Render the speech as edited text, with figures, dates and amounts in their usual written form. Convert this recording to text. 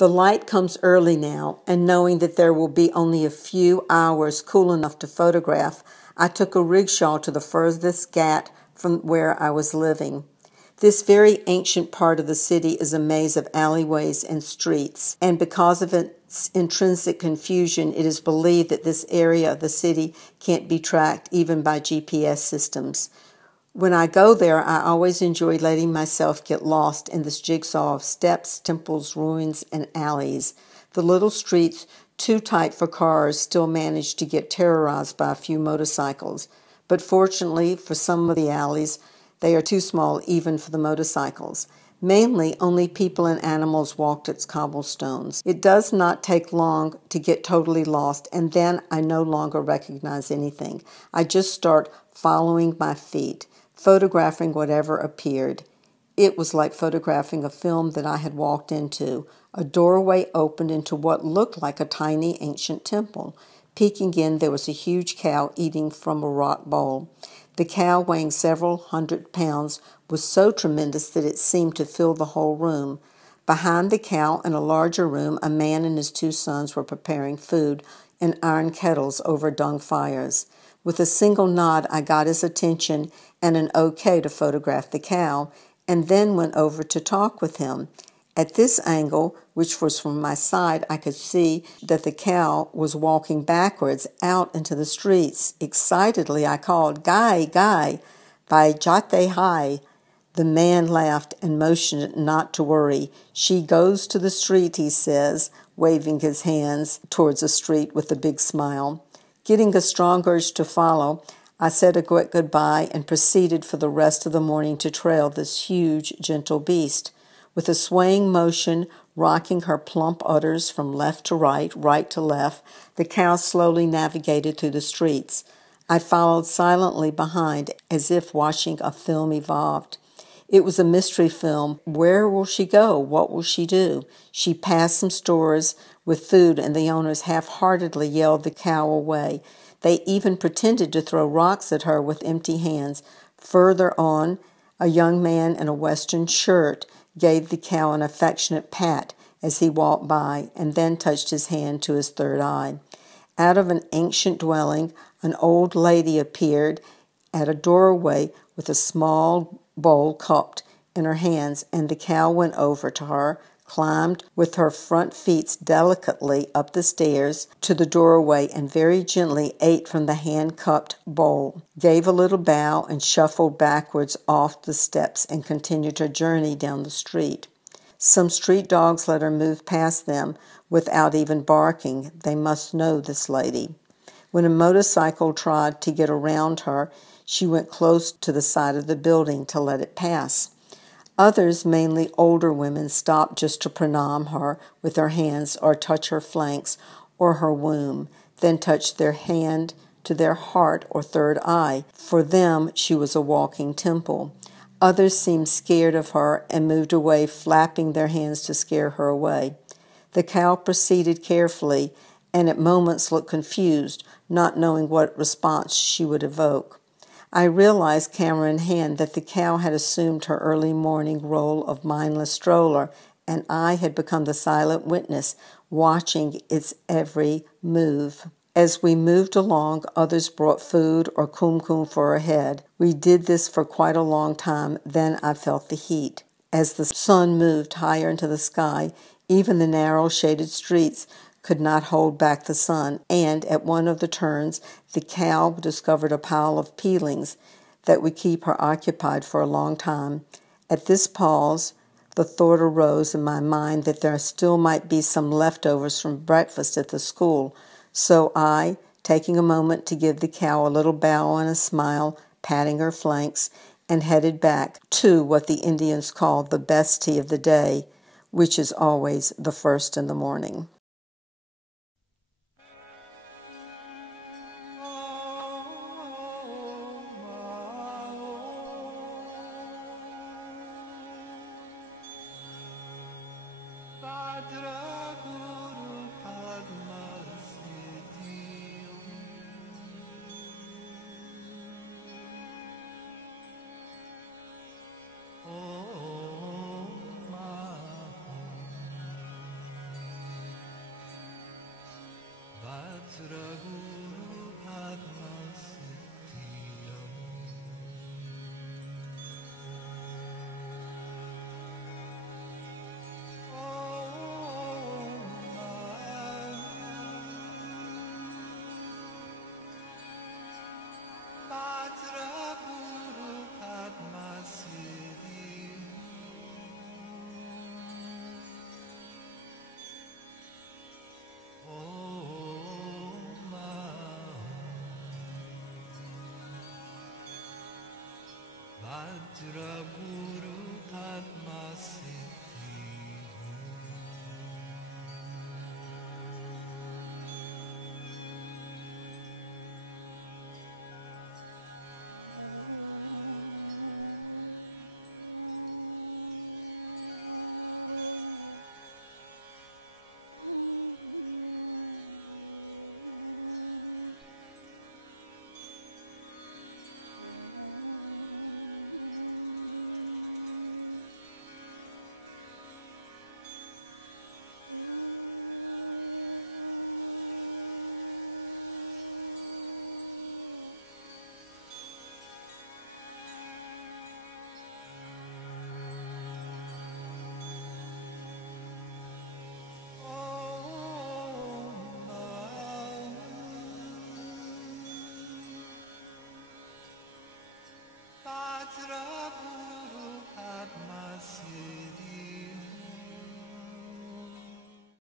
The light comes early now, and knowing that there will be only a few hours cool enough to photograph, I took a rickshaw to the furthest ghat from where I was living. This very ancient part of the city is a maze of alleyways and streets, and because of its intrinsic confusion, it is believed that this area of the city can't be tracked even by GPS systems. When I go there, I always enjoy letting myself get lost in this jigsaw of steps, temples, ruins, and alleys. The little streets, too tight for cars, still manage to get terrorized by a few motorcycles. But fortunately, for some of the alleys, they are too small even for the motorcycles. Mainly, only people and animals walked its cobblestones. It does not take long to get totally lost, and then I no longer recognize anything. I just start following my feet, photographing whatever appeared. It was like photographing a film that I had walked into. A doorway opened into what looked like a tiny ancient temple. Peeking in, there was a huge cow eating from a rock bowl. The cow, weighing several 100 pounds, was so tremendous that it seemed to fill the whole room. Behind the cow, in a larger room, a man and his 2 sons were preparing food in iron kettles over dung fires. With a single nod, I got his attention and an okay to photograph the cow, and then went over to talk with him. At this angle, which was from my side, I could see that the cow was walking backwards out into the streets. Excitedly, I called, "Guy, Guy, by jate hai." The man laughed and motioned not to worry. "She goes to the street," he says, waving his hands towards the street with a big smile. Getting a strong urge to follow, I said a quick goodbye and proceeded for the rest of the morning to trail this huge, gentle beast. With a swaying motion, rocking her plump udders from left to right, right to left, the cow slowly navigated through the streets. I followed silently behind, as if watching a film evolved. It was a mystery film. Where will she go? What will she do? She passed some stores with food, and the owners half-heartedly yelled the cow away. They even pretended to throw rocks at her with empty hands. Further on, a young man in a western shirt gave the cow an affectionate pat as he walked by, and then touched his hand to his third eye. Out of an ancient dwelling, an old lady appeared at a doorway with a small bowl cupped in her hands, and the cow went over to her, climbed with her front feet delicately up the stairs to the doorway, and very gently ate from the hand-cupped bowl, gave a little bow, and shuffled backwards off the steps and continued her journey down the street. Some street dogs let her move past them without even barking. They must know this lady. When a motorcycle tried to get around her, she went close to the side of the building to let it pass. Others, mainly older women, stopped just to pranam her with their hands or touch her flanks or her womb, then touched their hand to their heart or third eye. For them, she was a walking temple. Others seemed scared of her and moved away, flapping their hands to scare her away. The cow proceeded carefully, and at moments looked confused, not knowing what response she would evoke. I realized, camera in hand, that the cow had assumed her early morning role of mindless stroller, and I had become the silent witness, watching its every move. As we moved along, others brought food or kumkum for her head. We did this for quite a long time, then I felt the heat. As the sun moved higher into the sky, even the narrow shaded streets could not hold back the sun, and at one of the turns, the cow discovered a pile of peelings that would keep her occupied for a long time. At this pause, the thought arose in my mind that there still might be some leftovers from breakfast at the school, so I, taking a moment to give the cow a little bow and a smile, patting her flanks, and headed back to what the Indians call the best tea of the day, which is always the first in the morning.